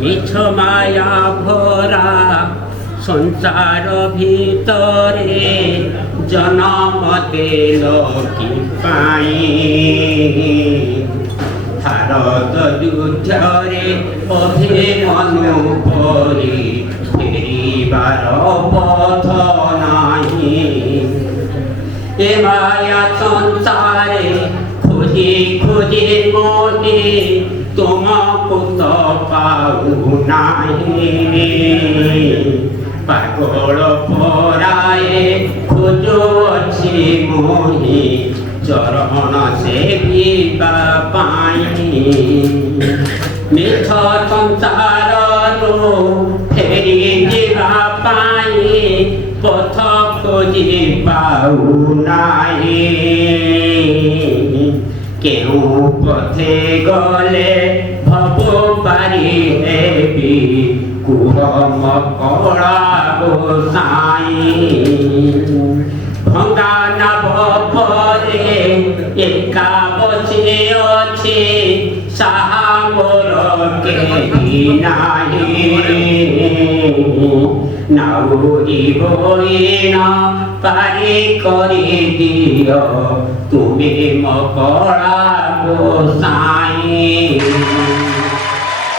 মিছ মায়া ভরা সংসার ভিতরে জনম দেল কি পাই ভারত যুদ্ধরে অভিমন্যু পরি ফেরিবার পথ নাই এ মায়া সংসারে খুঁজি খুঁজি মনে তোমাকে তো পাউ নাই পাগল পরায়ে খোঁজছি মোহি চরণ সেবিবা পাই মিছ সংসারରୁ ফেରି ଯିବା ପାଇଁ ପଥ ଖୋଜି ପାଉ ନାହିଁ କେଉଁ ପଥେ ଗଲେ ଭବ ପାରି ହେବି କୁହ ମକଳା ଗୋସାଇଁ ଭଙ୍ଗା ନବ ପରେ ଏକା ବସି ଅଛି ସାହା ମୋର କେହି ନାହିଁ ନାଉରି ବୋଇନ ପାରି କରିଦିଅ ତୁମେ ମକଳା ଗୋସାଇଁ